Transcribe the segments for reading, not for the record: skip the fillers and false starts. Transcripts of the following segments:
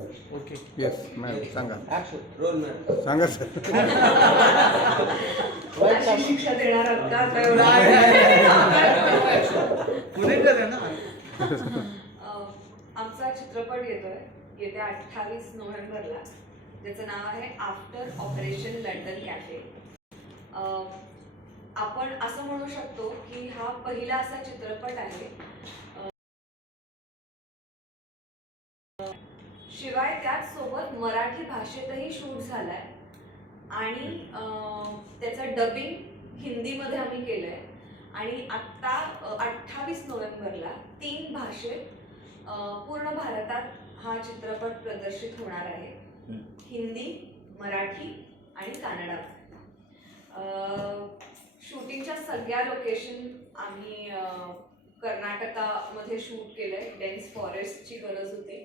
Okay. Yes ma'am सांगा role ma'am सांगा sir. अशी शिक्षा देणार आहात का आता एवढं? पुणेकर आहे ना. आमचा चित्रपट येतोय येत्या 28 नोव्हेंबरला, ज्याचं नाव आहे आफ्टर ऑपरेशन लंडन कॅफे. आपण असं म्हणू शकतो की हा पहिला असा चित्रपट आहे, शिवाय त्याचसोबत मराठी भाषेतही शूट झालाय आणि त्याचं डबिंग हिंदीमध्ये आम्ही केलंय. आणि आत्ता 28 नोव्हेंबरला 3 भाषेत पूर्ण भारतात हा चित्रपट प्रदर्शित होणार आहे. हिंदी, मराठी आणि कन्नडा. शूटिंगच्या सगळ्या लोकेशन आम्ही कर्नाटकामध्ये शूट केलंय. डेन्स फॉरेस्टची गरज होती.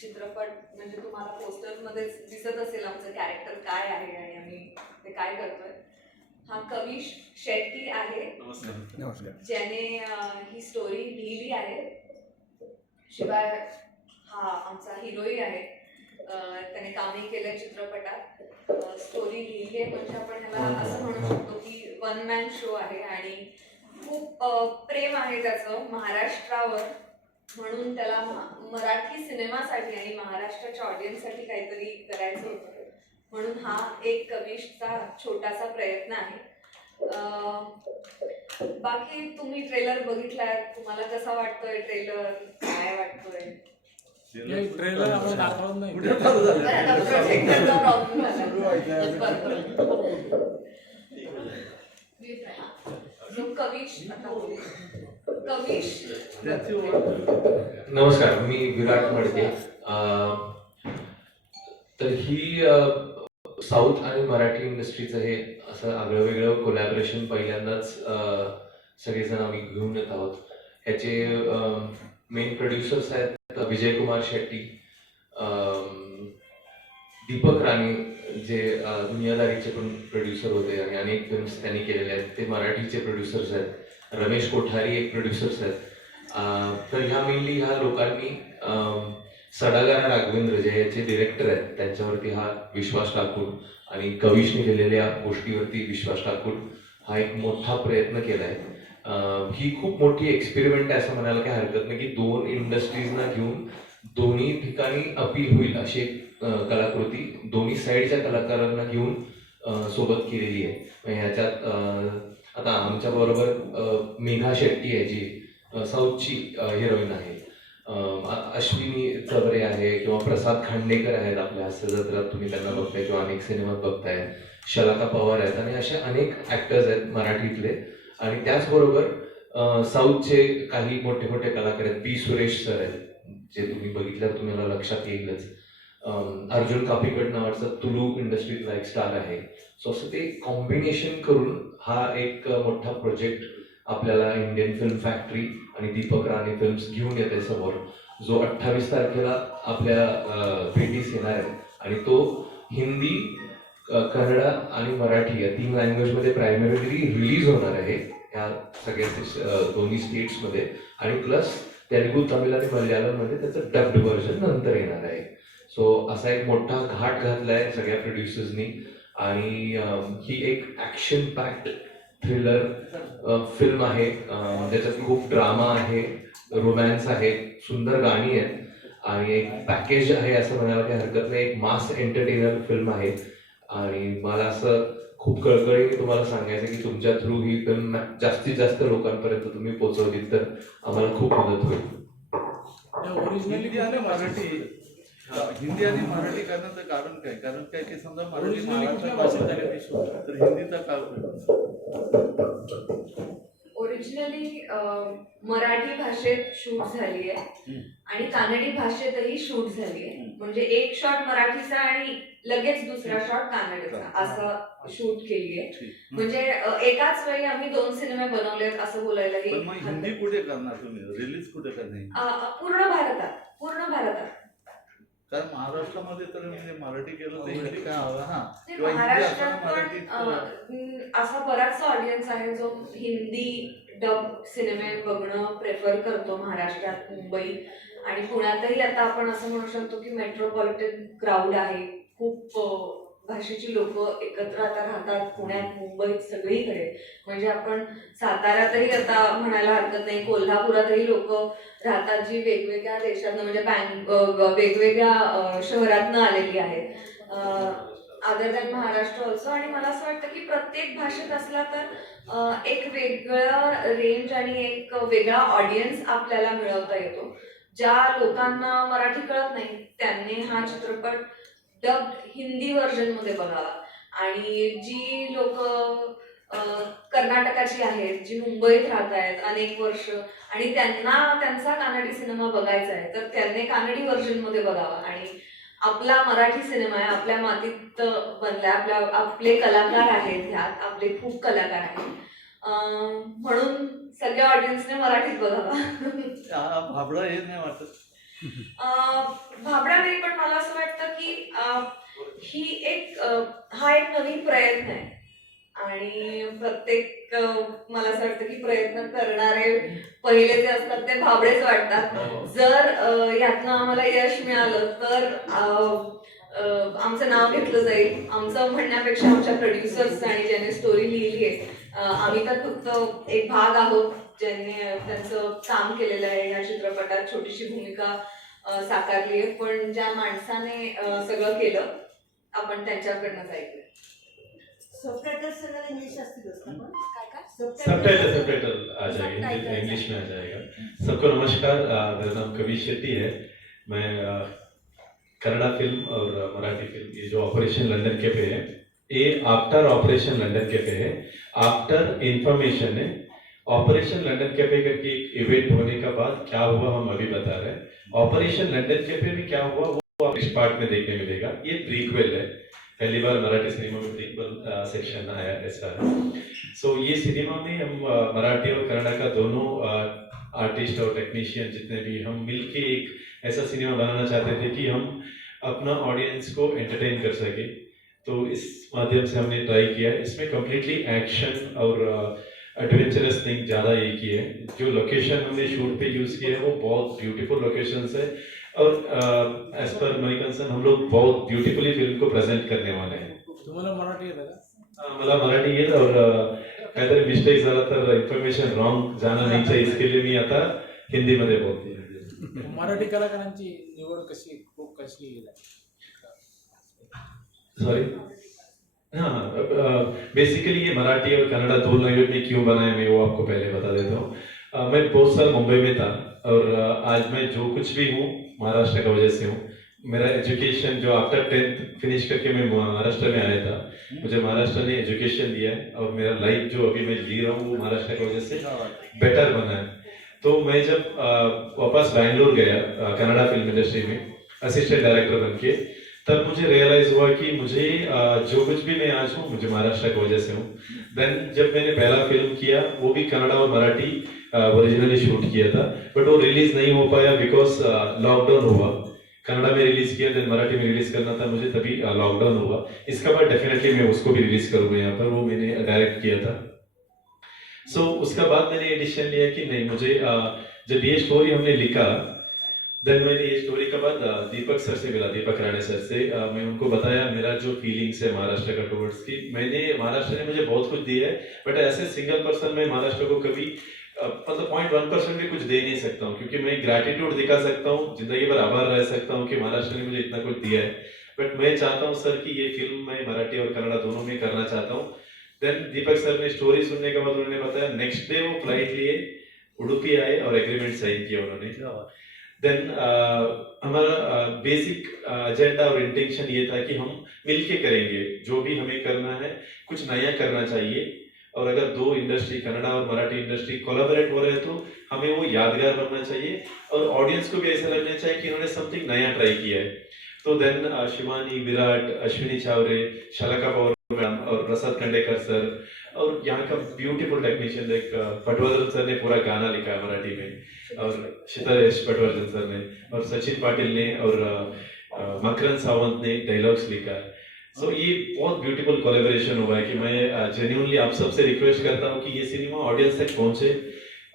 चित्रपट म्हणजे तुम्हाला पोस्टरमध्येच दिसत असेल आमचं कॅरेक्टर काय आहे आणि आम्ही ते काय करतोय. हा कविश शेट्टी आहे नमस्कार. ज्याने ही स्टोरी लिहिली आहे. शिवाय हा आमचा हिरोही आहे. त्याने कामही केलंय चित्रपटात. स्टोरी लिहिली आहे म्हणजे आपण ह्याला असं म्हणू शकतो की वन मॅन शो आहे आणि खूप प्रेम आहे त्याचं महाराष्ट्रावर. म्हणून त्याला मराठी सिनेमासाठी आणि महाराष्ट्राच्या ऑडियन्ससाठी काहीतरी करायचं होतं, म्हणून हा एक कविशचा छोटासा प्रयत्न आहे. बाकी तुम्ही ट्रेलर बघितलाय, तुम्हाला कसा वाटतोय ट्रेलर, काय वाटतोय? ट्रेलर आपण दाखवत नाही. प्रोजेक्टरचा प्रॉब्लेम झाला. कविश आता बोलू. कविश, नमस्कार, मी विराट मडके. तर ही साऊथ आणि मराठी इंडस्ट्रीचं हे असं आगळं वेगळं कोलॅबरेशन पहिल्यांदाच सगळेजण आम्ही घेऊन येत आहोत. ह्याचे मेन प्रोड्युसर्स आहेत विजय कुमार शेट्टी, दीपक राणे जे दुनियादारीचे पण प्रोड्युसर होते आणि अनेक फिल्म्स त्यांनी केलेले आहेत, ते मराठीचे प्रोड्युसर्स आहेत. रमेश कोठारी एक प्रोड्युसर्स आहेत. तर ह्या मेनली ह्या लोकांनी सडागारा राघवेंद्र जे याचे डिरेक्टर आहेत त्यांच्यावरती हा विश्वास टाकून आणि कविशने केलेल्या गोष्टीवरती विश्वास टाकून हा एक मोठा प्रयत्न केला आहे. ही खूप मोठी एक्सपेरिमेंट आहे असं म्हणायला काही हरकत नाही की दोन इंडस्ट्रीजना घेऊन दोन्ही ठिकाणी अपील होईल अशी एक कलाकृती दोन्ही साईडच्या कलाकारांना घेऊन सोबत केलेली आहे. ह्याच्यात आता आमच्या बरोबर मेघा शेट्टी आहे जी साऊथची हिरोईन आहे, अश्विनी चवरे आहे किंवा प्रसाद खांडेकर आहेत आपल्या हास्य जत्रात तुम्ही त्यांना बघताय किंवा अनेक सिनेमात बघताय, शलाका पवार आहेत आणि असे अनेक ॲक्टर्स आहेत मराठीतले. आणि त्याचबरोबर साऊथचे काही मोठे मोठे कलाकार आहेत. पी सुरेश सर आहेत जे तुम्ही बघितल्यावर तुम्हाला लक्षात येईलच. अर्जुन कापीकड नावाचा तुलू इंडस्ट्रीतला एक स्टार आहे. सो असं ते कॉम्बिनेशन करून हा एक मोठा प्रोजेक्ट आपल्याला इंडियन फिल्म फॅक्टरी आणि दीपक राणे फिल्म्स घेऊन येते समोर, जो 28 तारखेला आपल्या भेटीस येणार आहे. आणि तो हिंदी, कन्नडा आणि मराठी या 3 लँग्वेजमध्ये प्रायमरीली रिलीज होणार आहे ह्या सगळ्या दोन्ही स्टेट्समध्ये. आणि प्लस तेलुगू, तमिळ आणि मल्याळममध्ये त्याचं डब्ड व्हर्जन नंतर येणार आहे. सो असा एक मोठा घाट घातलाय सगळ्या प्रोड्युसर्सनी. आणि ही एक ॲक्शन पॅक्ड थ्रिलर फिल्म आहे. त्याच्यात खूप ड्रामा आहे, रोमॅन्स आहे, सुंदर गाणी आहेत आणि एक पॅकेज आहे असं म्हणायला काही हरकत नाही. एक मास एंटरटेनर फिल्म आहे. आणि मला असं खूप कळकळीने तुम्हाला सांगायचं की तुमच्या थ्रू ही फिल्म जास्तीत जास्त लोकांपर्यंत तुम्ही पोहोचवली तर आम्हाला खूप मदत होईल. हिंदी आणि मराठी करण्याचं कारण काय? कारण काय की समजा मराठी महाराष्ट्रात तर हिंदीचा का ओरिजिनली मराठी भाषेत शूट झाली आहे आणि कानडी भाषेतही शूट झाली आहे. म्हणजे एक शॉट मराठीचा आणि लगेच दुसरा शॉट कानडीचा असं शूट केली आहे. म्हणजे एकाच वेळी आम्ही 2 सिनेमे बनवलेत असं बोलायलाही. हिंदी कुठे करणार तुम्ही? रिलीज कुठे करणार? पूर्ण भारतात. कारण महाराष्ट्रामध्ये तर म्हणजे मराठी केलं तर हिंदी काय हवं. महाराष्ट्रात पण असा बराचसा ऑडियन्स आहे जो हिंदी डब सिनेमे बघणं प्रेफर करतो महाराष्ट्रात, मुंबई आणि पुण्यातही आता आपण असं म्हणू शकतो की मेट्रोपॉलिटन क्राऊड आहे. खूप भाषेची लोक एकत्र आता राहतात पुण्यात, मुंबईत, सगळीकडे. म्हणजे आपण साताऱ्यातही आता म्हणायला हरकत नाही, कोल्हापुरातही लोक राहतात जी वेगवेगळ्या देशातनं म्हणजे वेगवेगळ्या शहरातनं आलेली आहेत, अदर दॅन महाराष्ट्र ऑल्सो. आणि मला असं वाटतं की प्रत्येक भाषेत असला तर एक वेगळा रेंज आणि एक वेगळा ऑडियन्स आपल्याला मिळवता येतो. ज्या लोकांना मराठी कळत नाही त्यांनी हा चित्रपट डब हिंदी व्हर्जनमध्ये बघावा. आणि जी लोक कर्नाटकाची आहेत, जी मुंबईत राहत आहेत अनेक वर्ष आणि त्यांना त्यांचा कानडी सिनेमा बघायचा आहे, तर त्यांनी कानडी व्हर्जनमध्ये बघावा. आणि आपला मराठी सिनेमा आहे, आपल्या मातीत बनलाय, आपले कलाकार आहेत, ह्यात आपले खूप कलाकार आहेत, म्हणून सगळ्या ऑडियन्सने मराठीत बघावा. भाबडा हे नाही वाटत. भाबडा नाही, पण मला असं वाटतं की हा एक नवीन प्रयत्न आहे. आणि प्रत्येक मला असं वाटतं की प्रयत्न करणारे पहिले जे असतात ते भाबडेच वाटतात. जर यातनं आम्हाला यश मिळालं तर आमचं नाव घेतलं जाईल. आमचं म्हणण्यापेक्षा आमच्या प्रोड्युसर्स आणि ज्याने स्टोरी लिहिली आहे, आम्ही तर फक्त एक भाग आहोत ज्यांनी त्यांचं काम केलेलं आहे. या चित्रपटात छोटीशी भूमिका साकारली आहे, पण ज्या माणसाने सगळं केलं आपण त्यांच्याकडनं ऐकलं. सबटाइटल आ जाएंगे, इंग्लिश में आ जाएगा. सबको नमस्कार, मेरा नाम कवि शेट्टी है. मैं कन्नड़ा फिल्म और मराठी फिल्म, ये जो ऑपरेशन लंदन कैफे है, ये आफ्टर ऑपरेशन लंदन कैफे है, आफ्टर इंफॉर्मेशन है. ऑपरेशन लंदन कैफे करके एक इवेंट होने का बाद क्या हुआ हम अभी बता रहे हैं. ऑपरेशन लंदन कैफे में क्या हुआ वो इस पार्ट में देखने मिलेगा. ये प्रीक्वेल है, पहली बार मराठी सिनेमा में प्रीक्वेल सेक्शन आया ऐसा है. सो ये सिनेमा में हम मराठी और कन्नड़ा का दोनों आर्टिस्ट और टेक्नीशियन जितने भी हम मिलके एक ऐसा सिनेमा बनाना चाहते थे कि हम अपना ऑडियंस को एंटरटेन कर सके. तो इस माध्यम से हमने ट्राई किया. इसमें कम्प्लीटली एक्शन और एडवेंचरस थिंग ज़्यादा ये की है. जो लोकेशन हमने शूट पे यूज़ किया है वो बहुत ब्यूटीफुल लोकेशंस है. और एज पर माय कंसर्न हम लोग बहुत ब्यूटीफुली फिल्म को प्रेजेंट करने वाले हैं. तुम्हाला मराठी येतं का? मला मराठी येत और काहीतरी मिस्टेक झाला तर इन्फॉर्मेशन रॉंग जाणं नाही चाहिए, इसके लिए मी आता हिंदीमध्ये बोलते. मराठी कलाकारांची निवड कशी सॉरी. हाँ, बेसिकली ये मराठी और कन्नड़ा दो लैंग्वेज में क्यों बनाया मैं वो आपको पहले बता देता हूँ. मैं बहुत साल मुंबई में था और आज मैं जो कुछ भी हूँ महाराष्ट्र का वजह से हूँ. मेरा एजुकेशन जो आफ्टर 10th फिनिश करके मैं महाराष्ट्र में आया था, मुझे महाराष्ट्र ने एजुकेशन दिया है और मेरा लाइफ जो अभी मैं जी रहा हूँ वो महाराष्ट्र की वजह से बेटर बना है. तो मैं जब वापस बैंगलोर गया कन्नड़ा फिल्म इंडस्ट्री में असिस्टेंट डायरेक्टर बन के, तब मुझे रियलाइज हुआ कि मुझे जो कुछ भी मैं आज हूँ मुझे महाराष्ट्र की वजह से हूँ. देन जब मैंने पहला फिल्म किया वो भी कन्नड़ा और मराठी ओरिजिनली शूट किया था, बट वो रिलीज नहीं हो पाया बिकॉज लॉकडाउन हुआ. कन्नड़ा में रिलीज किया, देन मराठी में रिलीज करना था मुझे, तभी लॉकडाउन हुआ. इसके बाद डेफिनेटली मैं उसको भी रिलीज करूंगा यहाँ पर, वो मैंने डायरेक्ट किया था. सो उसका बाद मैंने ये डिसीजन लिया कि नहीं, मुझे जब ये स्टोरी हमने लिखा, देन मैंने ये स्टोरी के बाद दीपक सर से मिला, दीपक राणे सर से. मैं उनको बताया मेरा जो फीलिंग्स है महाराष्ट्र का टुवर्ड्स की. महाराष्ट्र ने मुझे बहुत कुछ दिया है, बट ऐसे सिंगल पर्सन मैं महाराष्ट्र को कभी मतलब 0.1% भी कुछ दे नहीं सकता हूँ, क्योंकि मैं ग्रैटिट्यूड दिखा सकता हूँ, जिंदगी भर आभार रह सकता हूँ कि महाराष्ट्र ने मुझे इतना कुछ दिया है. बट मैं चाहता हूँ सर कि ये फिल्म मैं मराठी और कन्नड़ा दोनों में करना चाहता हूँ. देन दीपक सर ने स्टोरी सुनने के बाद उन्होंने बताया, नेक्स्ट डे वो फ्लाइट लिए उडुपी आए और एग्रीमेंट साइन किया उन्होंने. देन हमारा बेसिक एजेंडा और इंटेंशन ये था कि हम मिलके करेंगे, जो भी हमें करना है कुछ नया करना चाहिए. और अगर दो इंडस्ट्री कन्नड़ा और मराठी इंडस्ट्री कोलैबोरेट हो रहे हैं तो हमें वो यादगार बनना चाहिए और ऑडियंस को भी ऐसा लगना चाहिए कि इन्होंने समथिंग नया ट्राई किया है. तो देन शिवानी, विराट, अश्विनी चावरे, शलाका पवार मैम और प्रसाद खंडेकर सर और यहाँ का ब्यूटीफुल टेक्नीशियन एक पटवर्धन सर ने पूरा गाना लिखा है मराठी में, और शीतलेश पटवर्धन सर ने, और सचिन पाटिल ने, और मकरन सावंत ने डायलॉग्स लिखा है. सो ये बहुत ब्यूटीफुल कोलैबोरेशन हुआ है कि मैं जेन्युइनली आप सबसे रिक्वेस्ट करता हूँ कि ये सिनेमा ऑडियंस तक पहुँचे.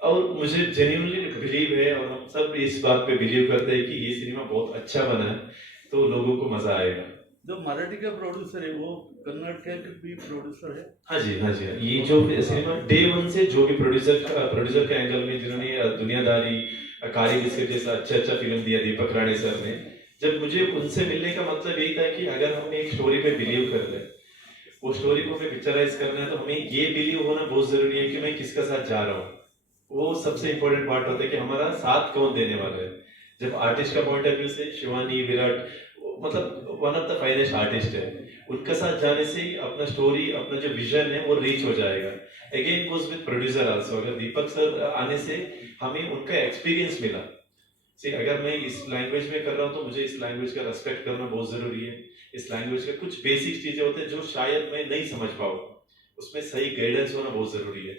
और मुझे जेन्युइनली बिलीव है और हम सब इस बात पे बिलीव करते हैं कि ये सिनेमा बहुत अच्छा बना है, तो लोगों को मजा आएगा। जो मराठी का प्रोड्यूसर है वो कन्नड़ का भी प्रोड्यूसर है। हाँ जी, हाँ जी, ये जो सिनेमा डे वन से जो भी प्रोड्यूसर के एंगल में जिन्होंने दुनियादारी, कारी बिस्किट जैसा अच्छा फिल्म दिया दीपक राणे सर ने, जब मुझे उनसे मिलने का मतलब यही था कि अगर हमने एक स्टोरी पे बिलीव कर रहे हैं, वो स्टोरी को हमें पिक्चराइज करना है, तो हमें ये बिलीव होना बहुत जरूरी है कि मैं किसका साथ जा रहा हूँ। वो सबसे इंपॉर्टेंट पार्ट होता है कि हमारा साथ कौन देने वाला है। जब आर्टिस्ट का पॉइंट ऑफ व्यू से शिवानी, विराट मतलब one of the finest artist है, उनका साथ जाने से ही अपना स्टोरी, अपना जो विजन है वो रीच हो जाएगा। अगेन गोज विद प्रोड्यूसर आल्सो, अगर दीपक सर आने से हमें उनका एक्सपीरियंस मिला। अगर मैं इस लैंग्वेज में कर रहा हूँ तो मुझे इस लैंग्वेज का रेस्पेक्ट करना बहुत जरूरी है। इस लैंग्वेज का कुछ बेसिक चीजें होते हैं जो शायद मैं नहीं समझ पाऊँ, उसमें सही गाइडेंस होना बहुत जरूरी है।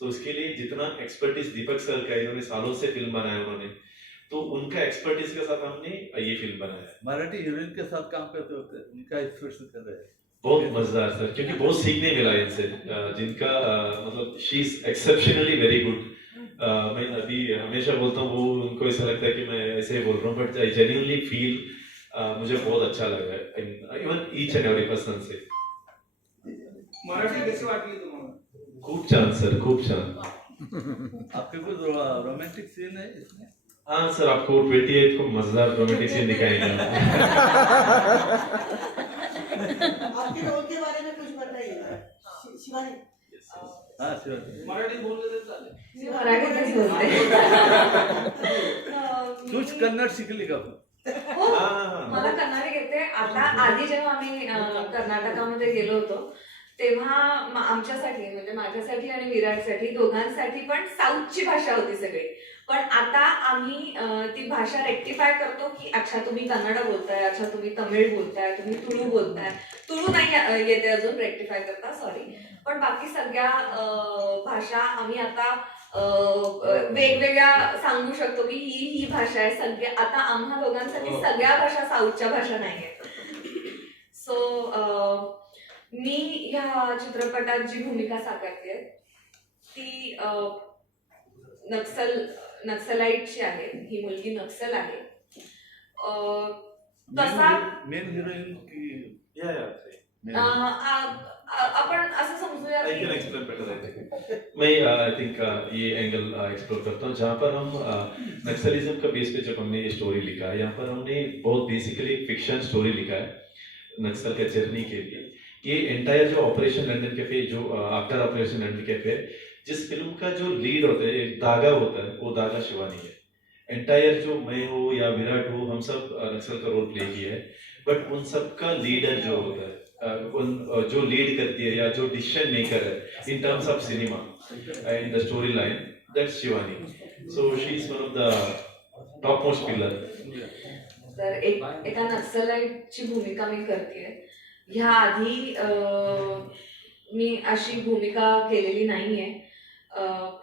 तो उसके लिए जितना एक्सपर्टीज दीपक सर का, इन्होंने सालों से फिल्म बनाया उन्होंने, तो उनका एक्सपर्टीज के साथ हमने ये फिल्म बनाया। मराठी हीरोइन के साथ काम करते होते उनका एक्सपीरियंस कर रहे हैं। बहुत मजेदार सर, क्योंकि बहुत सीखने मिला इनसे, जिनका मतलब शी इज एक्सेप्शनली वेरी गुड। मैं अभी हमेशा बोलता हूँ, वो उनको ऐसा लगता है कि मैं ऐसे ही बोल रहा हूँ, बट आई जेन्युइनली फील मुझे बहुत अच्छा लगा है even each and every person से। मराठी कशी वाटली तुम्हाला? खूप छान सर, खूप छान। आपके कुछ रोमांटिक सीन है इसमें? हाँ सर, आपको 28 को मजेदार रोमांटिक सीन दिखाएंगे। आपके रोल के बारे में कुछ बताइए शिवानी। हाँ शिवानी, मराठी बोलले तर चालेल. मी मराठीतच बोलते. कुछ कन्नड शिकली का? हो, मला कन्नड येते. आता आधी जेव्हा आम्ही कर्नाटकामध्ये गेलो होतो तेव्हा आमच्यासाठी म्हणजे माझ्यासाठी आणि विराटसाठी दोघांसाठी पण साऊथची भाषा होती सगळी. पण आता आम्ही ती भाषा रेक्टिफाय करतो की अच्छा तुम्ही कन्नड बोलताय, अच्छा तुम्ही तमिळ बोलताय, तुम्ही तुळू बोलताय. तुळू नाही येते अजून रेक्टिफाय करता, सॉरी. पण बाकी सगळ्या भाषा आम्ही आता वेगवेगळ्या सांगू शकतो की ही भाषा आहे. सगळ्या आता आम्हा दोघांसाठी सगळ्या भाषा साऊथच्या भाषा नाही आहेत. सो मी ह्या चित्रपटात जी भूमिका साकारते ती नक्सलाइटची आहे. ही मुलगी नक्सल आहे. तसा मेन हिरोइन की आपण असं समजूया I can explain better, I think. मैं आई थिंक ये एंगल एक्सप्लोर करता हूँ जहाँ पर हम नक्सलिज्म का बेस पे जब हमने ये स्टोरी लिखा है, यहाँ पर हमने बहुत बेसिकली फिक्शन स्टोरी लिखा है नक्सल के जर्नी के लिए. ये एंटायर जो ऑपरेशन लंदन कैफे, जो आफ्टर ऑपरेशन लंदन कैफे, जिस फिल्म का जो लीड होता है, एक धागा होता है, वो धागा शिवानी है. एंटायर जो मैं हो या विराट हो, हम सब नक्सल का रोल प्ले किया है, बट उन सब का लीडर जो होता है, जो लीड करती है या जो डिसीजन मेकर है in terms of cinema end the story line, that's Shivani. So she is one of the top most pillar. तर एका नक्सलाइटची भूमिका मी करतेय. ह्या आधी मी अशी भूमिका केलेली नाहीये.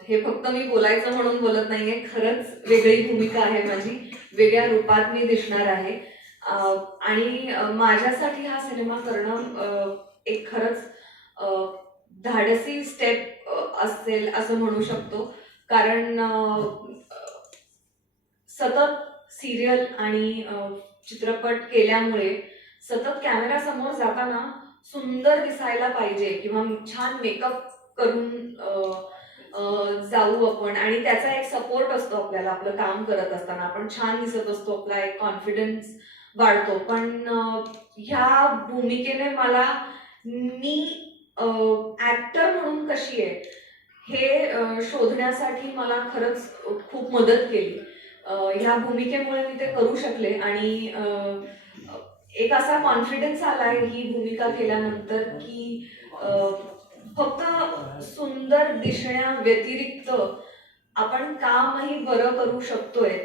हे फक्त मी बोलायचं म्हणून बोलत नाहीये, खरंच वेगळी भूमिका आहे माझी. वेगळ्या रूपात मी दिसणार आहे. आणि माझ्यासाठी हा सिनेमा करणं एक खरंच धाडसी स्टेप असेल असं म्हणू शकतो. कारण सतत सिरियल आणि चित्रपट केल्यामुळे सतत कॅमेरा समोर जाताना सुंदर दिसायला पाहिजे किंवा छान मेकअप करून जाऊ आपण, आणि त्याचा एक सपोर्ट असतो आपल्याला. आपलं काम करत असताना आपण छान दिसत असतो, आपला एक कॉन्फिडन्स वाढतो. पण ह्या भूमिकेने मला, मी ऍक्टर म्हणून कशी आहे हे शोधण्यासाठी मला खरंच खूप मदत केली. ह्या भूमिकेमुळे मी ते करू शकले आणि एक असा कॉन्फिडन्स आलाय ही भूमिका केल्यानंतर की फक्त सुंदर दिसण्या व्यतिरिक्त आपण कामही बरं करू शकतोय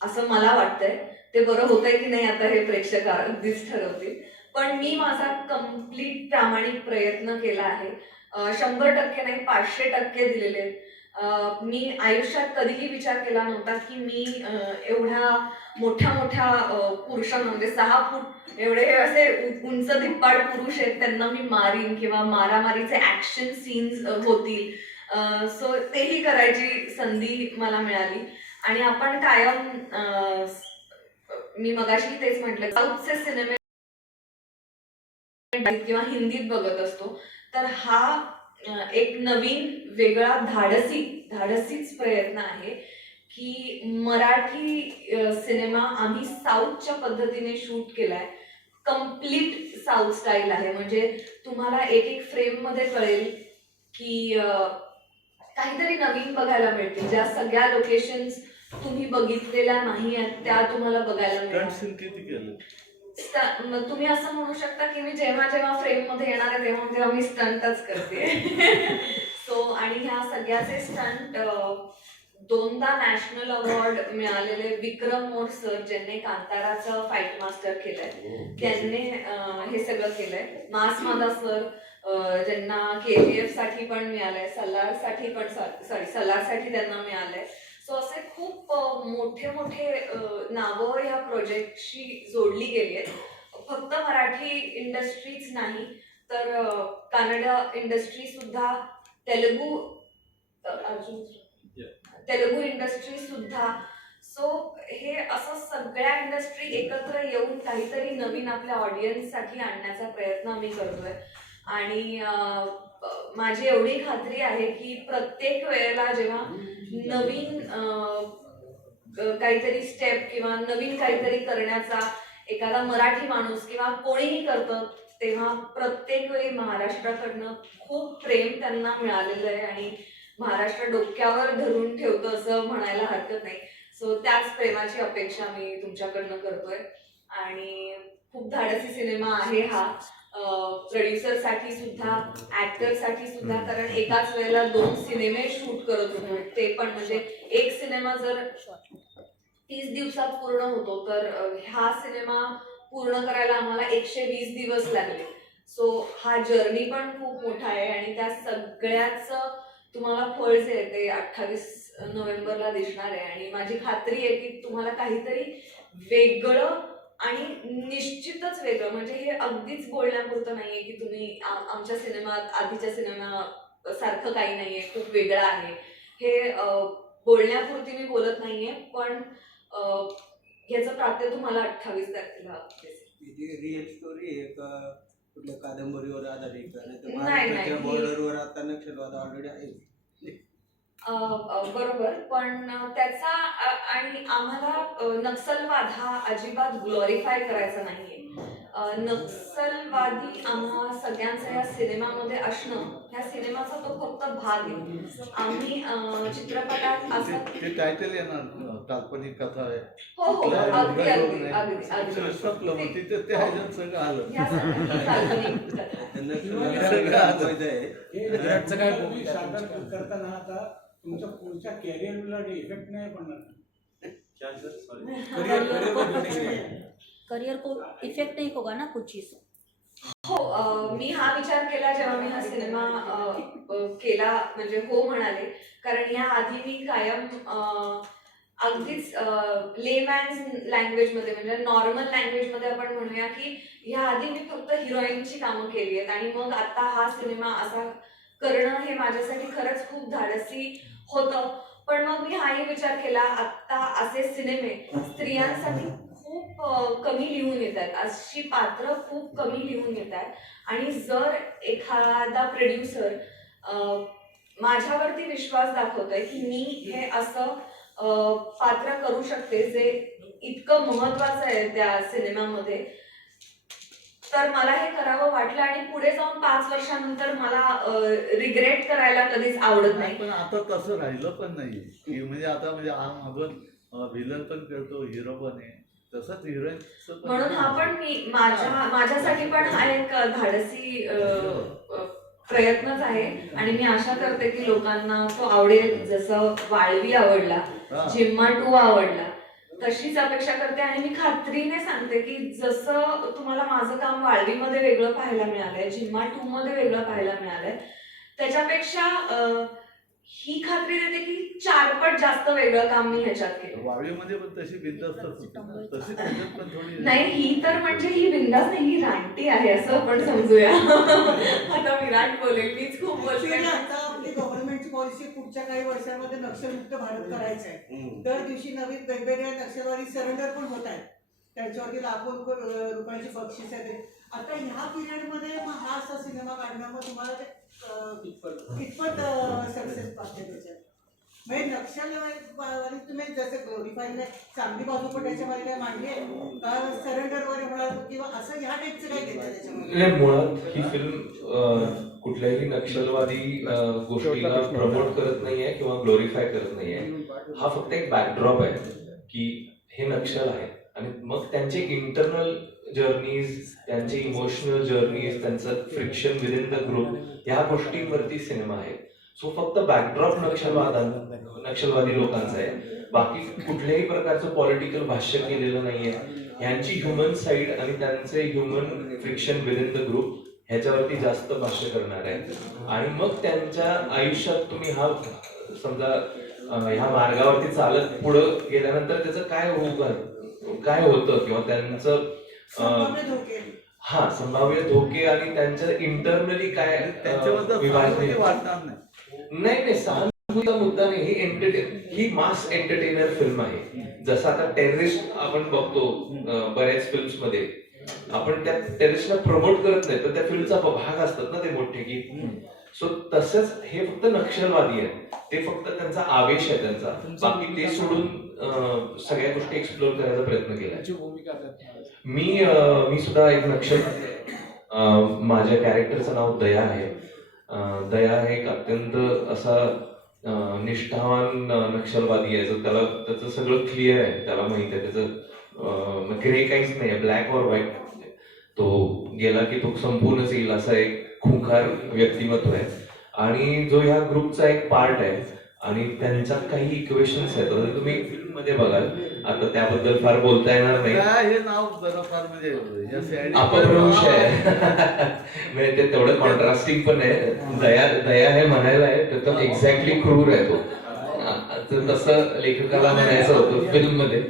असं मला वाटतंय. ते बरं होतंय की नाही आता हे प्रेक्षक अगदीच ठरवतील. पण मी माझा कम्प्लीट प्रामाणिक प्रयत्न केला आहे. 100% नाही, 500% दिलेले. मी आयुष्यात कधीही विचार केला नव्हता की मी एवढ्या मोठ्या मोठ्या पुरुषांना, म्हणजे 6 फूट एवढे असे उंच धिप्पाड पुरुष आहेत, त्यांना मी मारीन किंवा मारामारीचे ऍक्शन सीन्स होतील. सो तेही करायची संधी मला मिळाली. आणि आपण कायम मी मगाशी तेच म्हटलं, साऊथचे सिनेमे किंवा हिंदीत बघत असतो, तर हा एक नवीन वेगळा धाडसीच प्रयत्न आहे की मराठी सिनेमा आम्ही साऊथच्या पद्धतीने शूट केलाय. कम्प्लीट साऊथ स्टाईल आहे, म्हणजे तुम्हाला एक फ्रेम मध्ये कळेल की काहीतरी नवीन बघायला मिळतील. ज्या सगळ्या लोकेशन्स तुम्ही बघितलेल्या नाही आहेत त्या तुम्हाला बघायला मिळतील. किती केलं? तुम्ही असं म्हणू शकता की मी जेव्हा फ्रेम मध्ये येणार आहे तेव्हा मी स्टंटच करते. सो आणि ह्या सगळ्याचे स्टंट 2दा नॅशनल अवॉर्ड मिळालेले विक्रम मोर सर, ज्यांनी कांताराचं फाईट मास्टर केलंय, त्यांनी हे सगळं केलंय. मास मादा सर, ज्यांना KGF साठी पण मिळालंय, सलारसाठी त्यांना मिळालंय. सो असे खूप मोठे नावं ह्या प्रोजेक्टशी जोडली गेली आहेत. फक्त मराठी इंडस्ट्रीच नाही तर कन्नड इंडस्ट्री सुद्धा, तेलुगू इंडस्ट्री सुद्धा. सो हे असं सगळ्या इंडस्ट्री एकत्र येऊन काहीतरी नवीन आपल्या ऑडियन्ससाठी आणण्याचा प्रयत्न आम्ही करतोय. आणि माझी एवढी खात्री आहे की प्रत्येक वेळेला जेव्हा नवीन काहीतरी स्टेप किंवा नवीन काहीतरी करण्याचा एखादा मराठी माणूस किंवा कोणीही करतं, तेव्हा प्रत्येक वेळी महाराष्ट्राकडनं खूप प्रेम त्यांना मिळालेलं आहे आणि महाराष्ट्र डोक्यावर धरून ठेवतं असं म्हणायला हरकत नाही. सो त्याच प्रेमाची अपेक्षा मी तुमच्याकडनं करतोय. आणि खूप धाडसी सिनेमा आहे हा, प्रोड्युसर साठी सुद्धा, ऍक्टर साठी सुद्धा, कारण एकाच वेळेला 2 सिनेमे शूट करत होतो. ते पण म्हणजे एक सिनेमा जर 30 दिवसात पूर्ण होतो तर हा सिनेमा पूर्ण करायला आम्हाला 120 दिवस लागले. सो हा जर्नी पण खूप मोठा आहे आणि त्या सगळ्याच तुम्हाला फळ जे आहे ते 28 नोव्हेंबरला दिसणार आहे. आणि माझी खात्री आहे की तुम्हाला काहीतरी वेगळं आणि निश्चितच वेगळं, म्हणजे हे अगदीच बोलण्यापुरतं नाहीये की तुम्ही आमच्या सिनेमात आधीच्या सिनेमा सारखं काही नाहीये, खूप वेगळं आहे. हे बोलण्यापुरती मी बोलत नाहीये, पण याचं प्राप्त तुम्हाला 28 तारखेला रिअल स्टोरी आहे का कुठल्या कादंबरीवर आधारित? नाही. बॉर्डरवर आता नक्षलवाद ऑलरेडी आहे. बरोबर, पण त्याचा आणि आम्हाला नक्षलवाद हा अजिबात ग्लोरिफाय करायचा नाहीये. नक्षलवादी आम्हा सगळ्यांचा या सिनेमामध्ये असणं, ह्या सिनेमाचा तो फक्त भाग आहे. आम्ही चित्रपटात असं ते टायटल येणार काल्पनिक कथा आहे. हो अगदी संपलं मग तिथे ते ह्याच्यात सगळं आलं. करताना आता तुमच्या पुढच्या कॅरियरला इफेक्ट नाही पडणार? करियर को इफेक्ट नहीं होगा ना कुछ चीज? हो, मी हा विचार केला जेव्हा मी हा सिनेमा केला, म्हणजे हो म्हणाले, कारण या आधी मी कायम अगदीच लेमॅन्स लँग्वेजमध्ये, म्हणजे नॉर्मल लँग्वेजमध्ये आपण म्हणूया की ह्या आधी मी फक्त हिरोईनची कामं केली आहेत आणि मग आता हा सिनेमा असा करणं हे माझ्यासाठी खरंच खूप धाडसी होतं. पण मग मी हाही विचार केला, आता असे सिनेमे स्त्रियांसाठी खूप कमी लिहून येत आहेत, अशी पात्र खूप कमी लिहून येत आहेत. आणि जर एखादा प्रोड्युसर माझ्यावरती विश्वास दाखवतोय की मी हे असं पात्र करू शकते जे इतकं महत्वाचं आहे त्या सिनेमामध्ये, तर मला हे करावं वाटलं. आणि पुढे जाऊन 5 वर्षानंतर मला रिग्रेट करायला कधीच आवडत नाही. पण आता तसं राहिलं पण नाही की म्हणजे आता म्हणजे आपण व्हिलन पण करतो, हिरो पण आहे, तसंच हिरोईन. म्हणून हा पण मी माझ्यासाठी पण हा एक धाडसी प्रयत्नच आहे आणि मी आशा करते की लोकांना तो आवडेल. जसं वाळवी आवडला, झिम्मा 2 आवडला, तशीच अपेक्षा करते. आणि मी खात्रीने सांगते की जसं तुम्हाला माझं काम वाळवीमध्ये वेगळं पाहायला मिळालंय, झिम्मा 2 मध्ये वेगळं पाहायला मिळालंय, त्याच्यापेक्षा ही खात्री देते की 4 पट जास्त वेगळं काम मी ह्याच्यात केलं. वाळवीमध्ये पण तशी बिंदास्त तशी त्याच्यात पण थोडी नाही, ही तर म्हणजे ही बिंदास नाही, ही रानटी आहे असं आपण समजूया. आता विराट बोलेल, मीच खूप बोलते. आता आपली गव्हर्नमेंटची पॉलिसी पुढच्या काही वर्षांमध्ये नक्षलमुक्त भारत करायचं आहे. दर दिवशी नवीन वेगवेगळ्या नक्षलवादी सरेंडर पण होत आहेत. त्यांच्यावरती लाखो रुपयांची बक्षीस आहे. आता ह्या पिरियडमध्ये मग हा असा सिनेमा काढणं मग तुम्हाला ते कितपत सक्सेस पाहते त्याच्यात? म्हणजे नक्षलवादी तुम्ही जसं ग्लोरिफाईंग चांगली बाजू पण त्याच्यामध्ये काय मांडली आहे का? सरेंडर वगैरे म्हणाल किंवा असं ह्या टाईपचं काय घेतलं त्याच्यामध्ये? मुळात ही फिल्म कुठल्याही नक्षलवादी गोष्टीला प्रमोट करत नाहीये किंवा ग्लोरिफाय करत नाहीये. हा फक्त एक बॅकड्रॉप आहे की हे नक्षल आहे आणि मग त्यांचे इंटरनल जर्नीज, त्यांचे इमोशनल जर्नीज, त्यांचं फ्रिक्शन विदिन द ग्रुप, ह्या गोष्टींवरती सिनेमा आहे. सो फक्त बॅकड्रॉप नक्षलवादी लोकांचा आहे. बाकी कुठल्याही प्रकारचं पॉलिटिकल भाष्य केलेलं नाहीये. यांची ह्युमन साईड आणि त्यांचे human friction within the group ह्याच्यावरती जास्त भाष्य करणार आहे. आणि मग त्यांच्या आयुष्यात तुम्ही हा समजा ह्या मार्गावरती चालत पुढं गेल्यानंतर त्याचं काय होतं किंवा त्यांचं संभाव्य धोके आणि त्यांच्या इंटरनली काय त्याच्याबद्दल वाटणार नाही. नाही सहानुभूतीचा मुद्दा नाही. ही मास एंटरटेनर फिल्म आहे. जसं आता टेररिस्ट आपण बघतो बऱ्याच फिल्म्स मध्ये, आपण त्या टेररिस्टला प्रमोट करत नाही पण त्या फिल्मचा भाग असतात ना ते मोठे की. सो तसंच हे फक्त नक्षलवादी आहे. ते फक्त त्यांचा आवेश आहे त्यांचा. बाकी ते सोडून सगळ्या गोष्टी एक्सप्लोर करायचा प्रयत्न केला. मी सुद्धा एक नक्षल. माझ्या कॅरेक्टरचं नाव दया आहे. दया हे एक अत्यंत असा निष्ठावान नक्षलवादी आहे. त्याला त्याचं सगळं क्लिअर आहे. त्याला माहित आहे त्याचं ग्रे काहीच नाही, ब्लॅक और व्हाईट. तो गेला की तो संपूर्णच येईल असा एक खुंखार व्यक्तिमत्व आहे. आणि जो ह्या ग्रुपचा एक पार्ट आहे आणि त्यांच्यात काही इक्वेशन्स आहेत. आता तुम्ही फिल्म मध्ये बघाल, आता त्याबद्दल फार बोलता येणार नाही. हे नाव जरा फार म्हणजे अपभ्रंश आहे. म्हणजे ते तेवढं कॉन्ट्रास्टिंग पण आहे. दया हे म्हणायला आहे तर एक्झॅक्टली क्रूर आहे तो. तसं लेखकाला म्हणायचं होतं फिल्म मध्ये.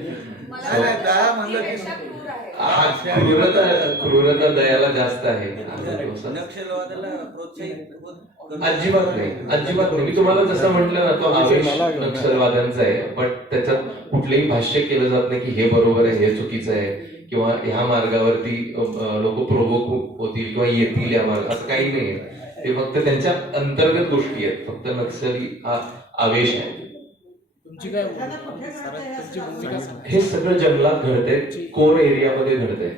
क्रूरता दयाला जास्त आहे. नक्षलवादाला प्रोत्साहित अजिबात नाही. मी तुम्हाला जसं म्हटलं ना, तो आवेश नक्षलवाद्यांचा आहे. पण त्याच्यात कुठलेही भाष्य केलं जात नाही की हे बरोबर आहे, हे चुकीचं आहे किंवा ह्या मार्गावरती लोक प्रोवोक होतील किंवा येतील या मार्ग, असं काही नाही आहे. ते फक्त त्यांच्या अंतर्गत गोष्टी आहेत. फक्त नक्षली हा आवेश आहे. हे सगळं जंगलात घडतंय, कोर एरियामध्ये घडतंय.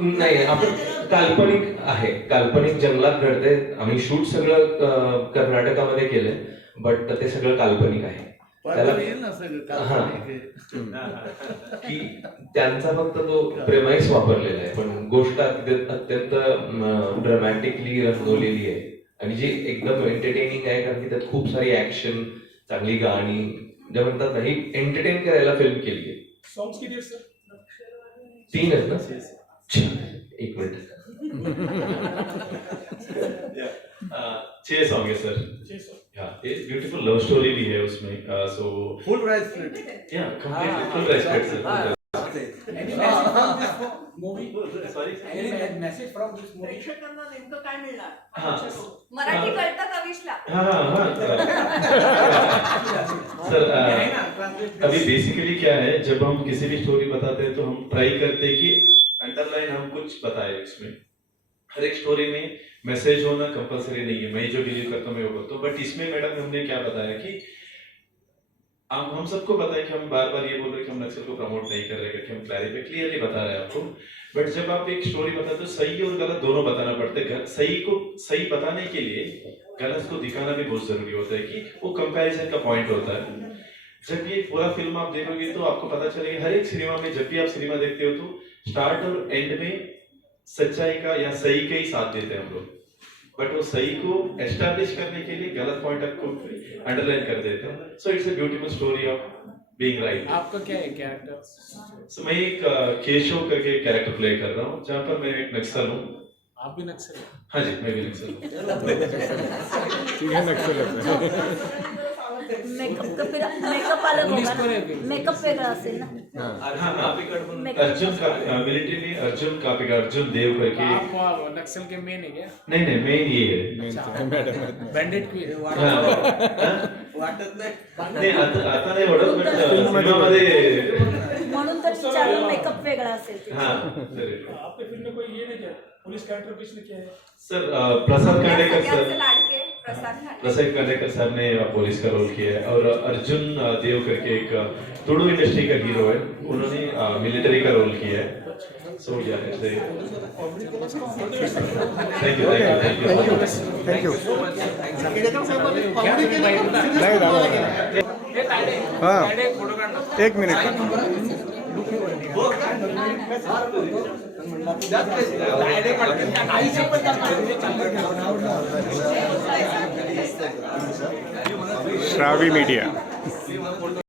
नाही, आपण काल्पनिक आहे. काल्पनिक जंगलात घडतंय. आम्ही शूट सगळं कर्नाटकामध्ये केलंय, बट ते सगळं काल्पनिक आहे. त्याला की त्यांचा फक्त तो प्रेमाईस वापरलेला आहे, पण गोष्ट अत्यंत ड्रामॅटिकली रंगवलेली आहे आणि जी एकदम एंटरटेनिंग आहे. कारण की त्यात खूप सारी ऍक्शन, चांगली गाणी, जे म्हणतात ना, ही एंटरटेन करायला फिल्म केली आहे. सॉंग्स किती आहेत सर? 3 आहेत ना? एक मिनिट. 6 सॉन्ग है सर. एक ब्यूटीफुल लव स्टोरी भी है उसमें. So full right split. Completely full respect sir. Message from this movie. प्रेक्षकांना नेमकं काय मिळणार? मराठी कळतं कविशला? सर अभी बेसिकली क्या है, जब हम किसी भी स्टोरी बताते हैं तो हम ट्राई करते हैं कि अंडरलाइन हम कुछ बताए इसमें. हर एक स्टोरी में मैसेज होना कंपलसरी नहीं है. मैं जो बिलीव करता हूँ मैं वो बोलता हूँ. बट इसमें मैडम हमने क्या बताया कि हम सबको पता है कि हम बार बार ये बोल रहे हैं कि हम नक्सल को प्रमोट नहीं कर रहे हैं, कि हम क्लियरली बता रहे हैं आपको. बट जब आप एक स्टोरी बताते हो, सही और गलत दोनों बताना पड़ता है. सही को सही बताने के लिए गलत को दिखाना भी बहुत जरूरी होता है कि वो कंपैरिजन का पॉइंट होता है. जब ये पूरा फिल्म आप देखोगे तो आपको पता चलेगा, हर एक सिनेमा में जब भी आप सिनेमा देखते हो तो स्टार्ट और एंड में सच्चाई का या सही का ही साथ देते हैं हम लोग. बट वो सही को एस्टैब्लिश करने के लिए गलत पॉइंट आपको अंडरलाइन कर देते हैं. So it's a beautiful story of being right. आपका क्या है कैरेक्टर? सो मैं एक केशव करके कैरेक्टर प्ले कर रहा हूँ, जहाँ पर मैं एक नक्सल हूँ. आप भी नक्सल हैं? हाँ जी, मैं भी नक्सल हूँ. ठीक है, नक्सल है. मेकअप का फिर मेकअप अलग होगा ना, मेकअप वेगळा असेल ना. अर्जुन का मिलिट्री में अर्जुन कापिका अर्जुन देव करके आप नक्सल के मेन है क्या? नहीं नहीं मेन ये है बैंडेड की हाँ. वाटत नाही नाही आता नाही ओळख पण सिनेमामध्ये म्हणून तर विचारलं मेकअप वेगळा असेल ते. हाँ correct. आपके फिल्म में कोई ये नहीं क्या पुलिस कैरेक्टर किसने किया है? सर प्रसाद कांडेकर सगळ्यांचे सर लाडके प्रसाद खांडेकर. प्रसाद कांडेकर सर ने पुलिस का रोल किया है और अर्जुन देव करके एक तुडू इंडस्ट्री का हीरो है उन्होंने मिलिट्री का रोल किया है सो या ऐसे थैंक यू एक मिनिट श्रावी मीडिया